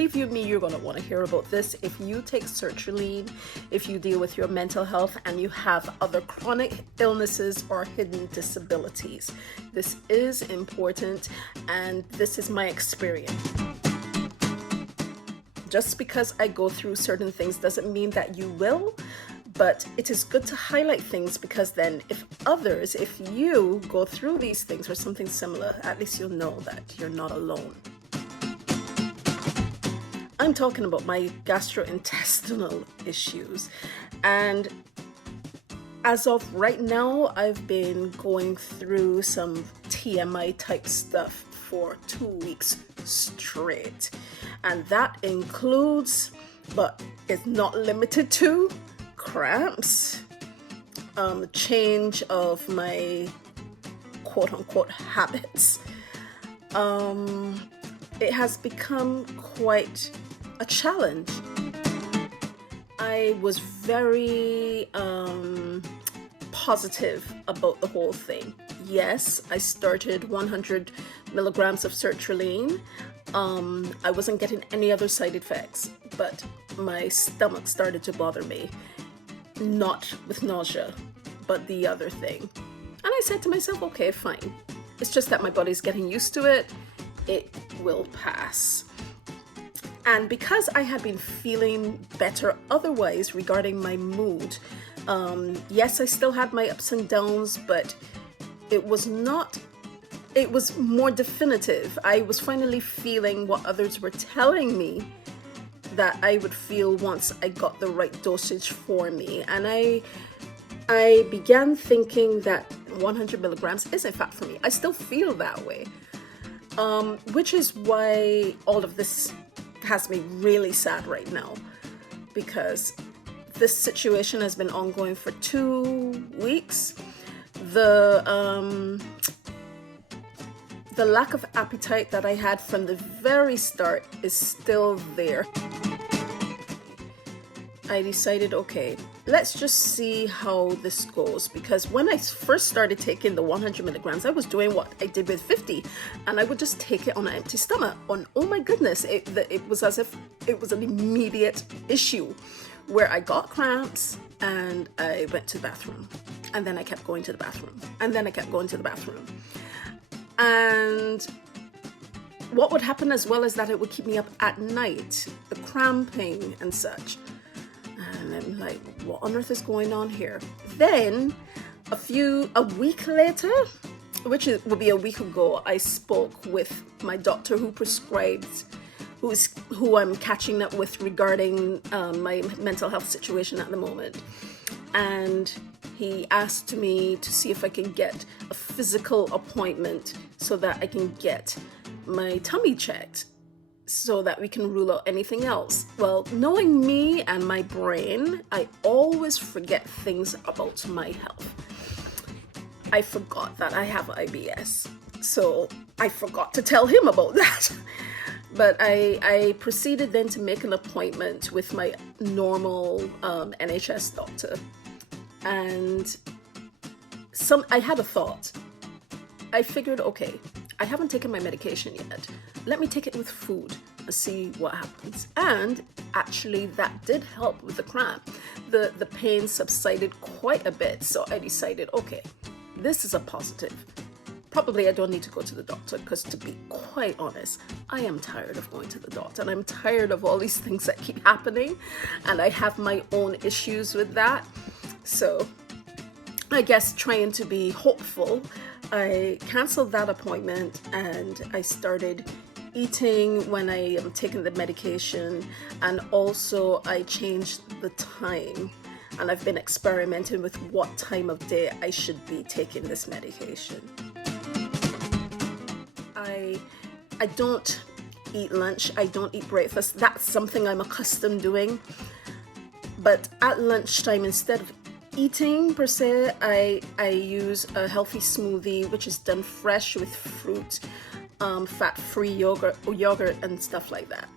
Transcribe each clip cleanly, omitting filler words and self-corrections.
believe you me, you're going to want to hear about this. If you take sertraline, if you deal with your mental health and you have other chronic illnesses or hidden disabilities, this is important, and this is my experience. Just because I go through certain things doesn't mean that you will, but it is good to highlight things, because then if you go through these things or something similar, at least you'll know that you're not alone. I'm talking about my gastrointestinal issues, and as of right now, I've been going through some TMI type stuff for 2 weeks straight, and that includes, but is not limited to, cramps, change of my quote-unquote habits. It has become quite a challenge. I was very positive about the whole thing. Yes, I started 100 milligrams of sertraline. I wasn't getting any other side effects, but my stomach started to bother me. Not with nausea, but the other thing. And I said to myself, okay, fine. It's just that my body's getting used to it. It will pass. And because I had been feeling better otherwise regarding my mood, yes, I still had my ups and downs, but it was more definitive. I was finally feeling what others were telling me that I would feel once I got the right dosage for me. And I began thinking that 100 milligrams is in fact for me. I still feel that way, which is why all of this has me really sad right now, because this situation has been ongoing for 2 weeks. The lack of appetite that I had from the very start is still there. I decided, okay, let's just see how this goes, because when I first started taking the 100 milligrams, I was doing what I did with 50, and I would just take it on an empty stomach. Oh my goodness, it was as if it was an immediate issue where I got cramps and I went to the bathroom, and then I kept going to the bathroom, and then I kept going to the bathroom. And what would happen as well is that it would keep me up at night, the cramping and such. And I'm like, what on earth is going on here? Then a week later, which would be a week ago, I spoke with my doctor who prescribed, who I'm catching up with regarding my mental health situation at the moment. And he asked me to see if I can get a physical appointment so that I can get my tummy checked, so that we can rule out anything else. Well, knowing me and my brain, I always forget things about my health. I forgot that I have IBS, so I forgot to tell him about that. But I proceeded then to make an appointment with my normal NHS doctor. And I had a thought. I figured, okay, I haven't taken my medication yet. Let me take it with food and see what happens. And actually that did help with the cramp. The pain subsided quite a bit. So I decided, okay, this is a positive. Probably I don't need to go to the doctor, because to be quite honest, I am tired of going to the doctor, and I'm tired of all these things that keep happening, and I have my own issues with that. So I guess trying to be hopeful, I canceled that appointment and I started eating when I am taking the medication, and also I changed the time, and I've been experimenting with what time of day I should be taking this medication. I don't eat lunch, I don't eat breakfast. That's something I'm accustomed doing. But at lunchtime, instead of eating per se, I use a healthy smoothie, which is done fresh with fruit, fat-free yogurt and stuff like that.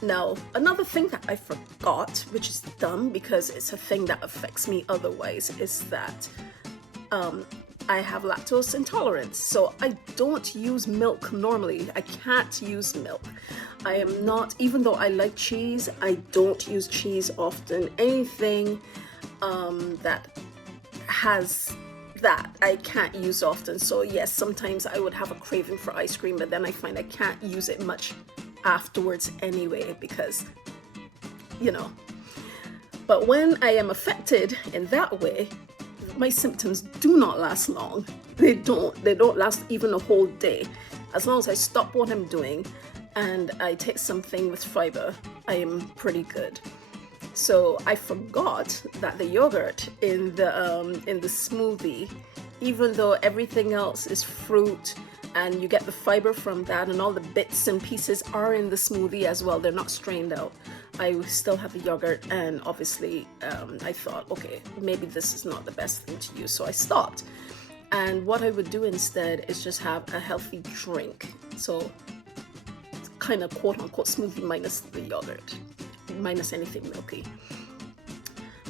Now, another thing that I forgot, which is dumb because it's a thing that affects me otherwise, is that I have lactose intolerance, so I don't use milk normally. I can't use milk. I am not, even though I like cheese, I don't use cheese often. Anything that has that I can't use often. So yes, sometimes I would have a craving for ice cream, but then I find I can't use it much afterwards anyway, because, you know. But when I am affected in that way, my symptoms do not last long. They don't last even a whole day. As long as I stop what I'm doing and I take something with fiber, I am pretty good. So I forgot that the yogurt in the smoothie, even though everything else is fruit and you get the fiber from that and all the bits and pieces are in the smoothie as well, they're not strained out, I still have the yogurt. And obviously I thought, okay, maybe this is not the best thing to use, so I stopped. And what I would do instead is just have a healthy drink, so kind of quote unquote smoothie minus the yogurt, minus anything milky.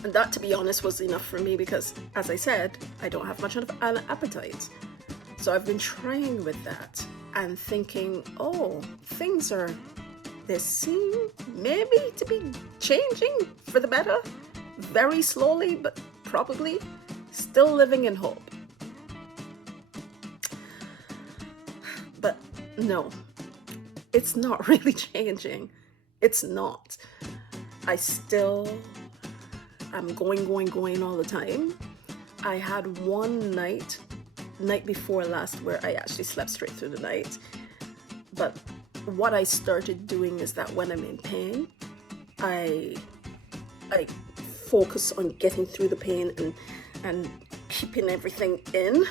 And that, to be honest, was enough for me because, as I said, I don't have much of an appetite. So I've been trying with that and thinking, oh, they seem maybe to be changing for the better, very slowly, but probably. Still living in hope. But no, it's not really changing. It's not. I'm going all the time. I had one night before last where I actually slept straight through the night. But what I started doing is that when I'm in pain, I focus on getting through the pain and keeping everything in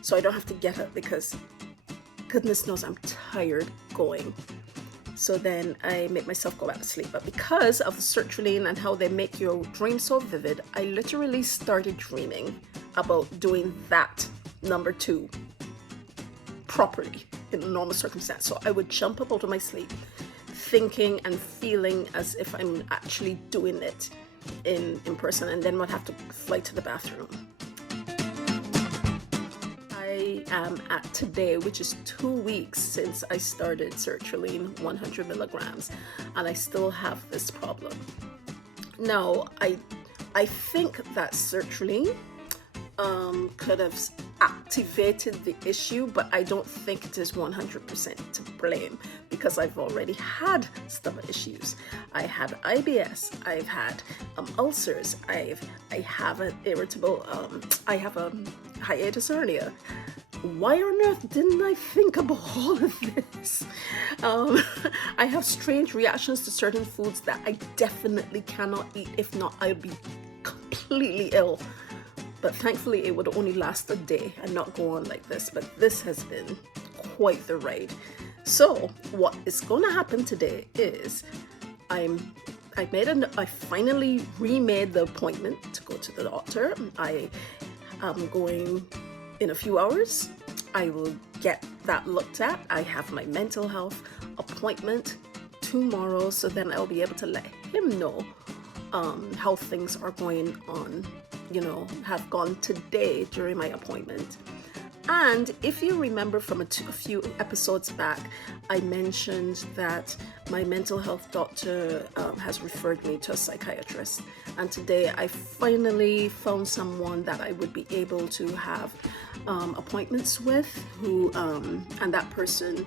so I don't have to get up, because goodness knows I'm tired going. So then I make myself go back to sleep. But because of the sertraline and how they make your dreams so vivid, I literally started dreaming about doing that number 2 properly in a normal circumstance. So I would jump up out of my sleep thinking and feeling as if I'm actually doing it in person, and then would have to fly to the bathroom. I am at today, which is 2 weeks since I started sertraline 100 milligrams, and I still have this problem. Now, I think that sertraline could have activated the issue, but I don't think it is 100% to blame, because I've already had stomach issues. I had IBS, I've had ulcers, I have an irritable, I have a hiatus hernia. Why on earth didn't I think about all of this? I have strange reactions to certain foods that I definitely cannot eat. If not, I'll be completely ill. But thankfully it would only last a day and not go on like this. But this has been quite the ride. So what is going to happen today is I finally remade the appointment to go to the doctor. I am going in a few hours. I will get that looked at. I have my mental health appointment tomorrow, so then I'll be able to let him know how things are going on, have gone today during my appointment. And if you remember from a few episodes back, I mentioned that my mental health doctor has referred me to a psychiatrist. And today I finally found someone that I would be able to have appointments with, and that person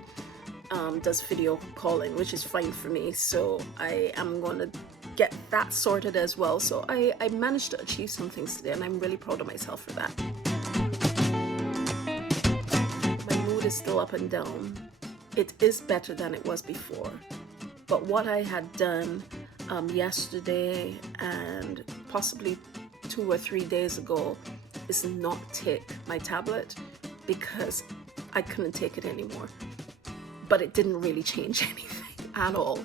does video calling, which is fine for me. So I am going to get that sorted as well. So I managed to achieve some things today, and I'm really proud of myself for that. Is still up and down. It is better than it was before, but what I had done yesterday and possibly 2 or 3 days ago is not take my tablet, because I couldn't take it anymore. But it didn't really change anything at all.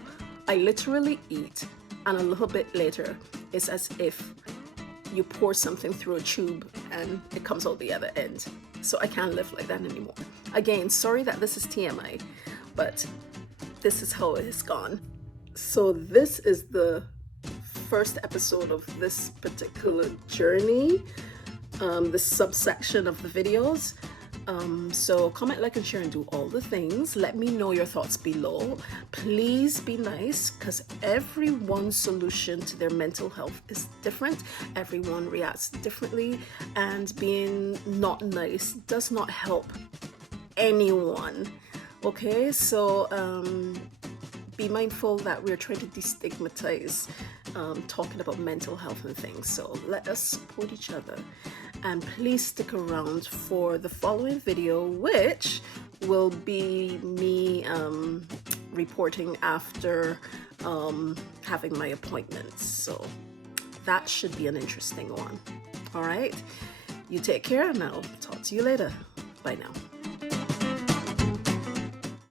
I literally eat, and a little bit later it's as if you pour something through a tube and it comes out the other end. So I can't live like that anymore. Again, sorry that this is TMI, but this is how it has gone. So this is the first episode of this particular journey. this subsection of the videos. So comment, like, and share, and do all the things. Let me know your thoughts below. Please be nice, because everyone's solution to their mental health is different. Everyone reacts differently, and being not nice does not help anyone. Okay, so be mindful that we're trying to destigmatize talking about mental health and things. So let us support each other. And please stick around for the following video, which will be me reporting after having my appointments. So that should be an interesting one. All right, you take care, and I'll talk to you later. Bye now.